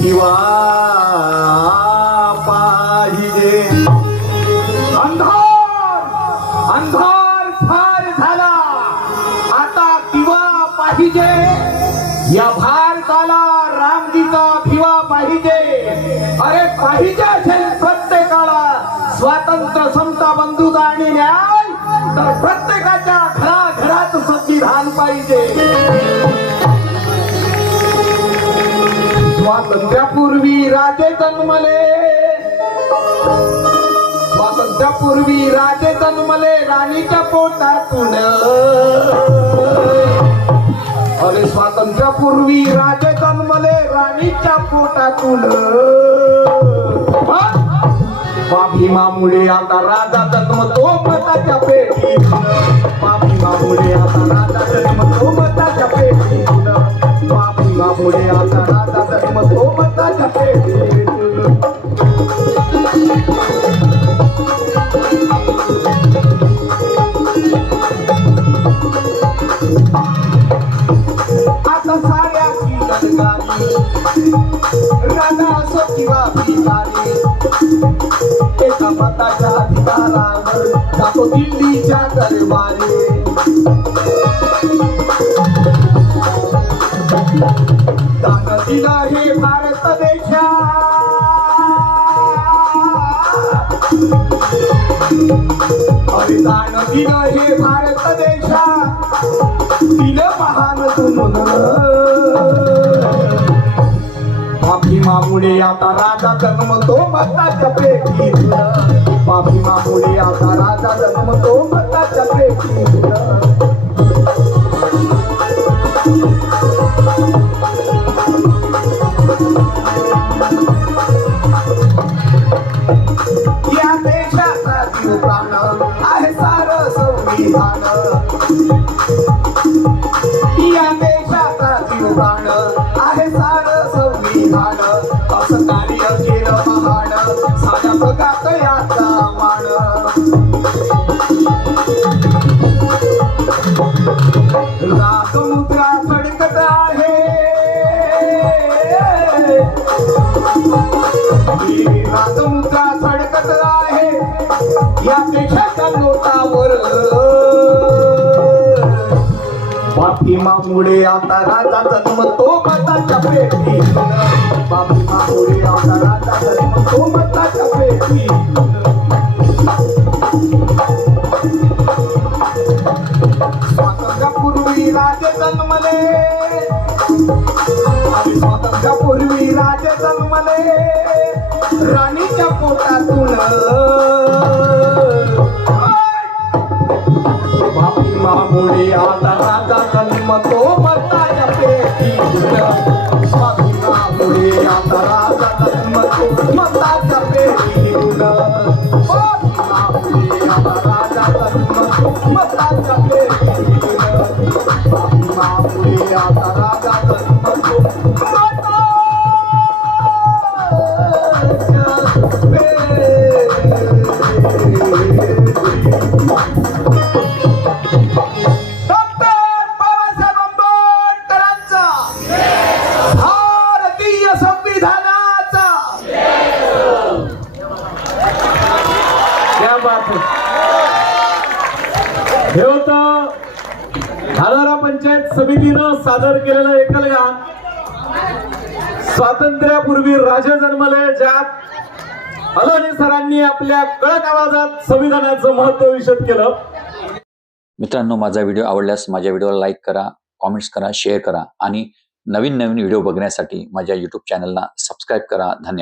दिवा पाहिजे. अंधार अंधार फार झाला. आता दिवा पाहिजे. या भारताला रामजीचा दिवा पाहिजे. अरे पाहिजे असेल प्रत्येकाला स्वातंत्र्य समता बंधुता आणि न्याय. तर प्रत्येकाच्या घराघरात संविधान पाहिजे. स्वातंत्र्यापूर्वी राजे जन्मले स्वातंत्र्यापूर्वी राजे जन्मले राणीच्या पोटातून. अरे स्वातंत्र्यापूर्वी राजे जन्मले राणीच्या पोटातून. भीमामुळे आता राजा जन्मतो मताच्या पेटीत. भीमामुळे आता राजा जन्मतो भीमामुळे आता राजा जन्मतो मताच्या पेटीत आता राजा असो किंवा भिकारी एका मताच्या अधिकारावर जातो दिल्लीच्या दरबारी. हे भारत देशा अरे दान दिलं हे भारत देशा महान आता राजा जन्मतो मताच्या पेटीत. भीमामुळे आता राजा जन्मतो मताच्या प्राण आहे सार संविधान या देशाचा आहे सार संविधान असं कार्य केलं महान साध्या बघात याचा मान सडकत आहे आहे या देशाच्या नोटावर बापिमामुळे आता राजा जन्मतो मताच्या पेटी बापी बापिमामुळे आता राजा जन्मतो मताच्या पेटी स्वातंत्र्यापूर्वी राजे जन्मले. स्वातंत्र्यापूर्वी राजे जन्मले. राणीच्या पोटातून. जन्मतो मताच्या पेटीतून स्वामी मामुळे आता राजा जन्मतो. मताच्या पेटीतून बापी मामुळे आता राजा जन्मतो. मताच्या पेटीतून बापी मामुळे आता राजा जन्मतो. हे होत हजारा पंचायत समितीनं सादर केलेलं एकल गान स्वातंत्र्यापूर्वी राजा जन्मले ज्यात अलोनी सरांनी आपल्या कडक आवाजात संविधानाचं महत्त्व विशद केलं. मित्रांनो माझा व्हिडिओ आवडल्यास माझ्या व्हिडिओला लाईक करा कॉमेंट्स करा शेअर करा आणि नवीन नवीन व्हिडिओ बघण्यासाठी माझ्या युट्यूब चॅनलला सबस्क्राईब करा. धन्यवाद.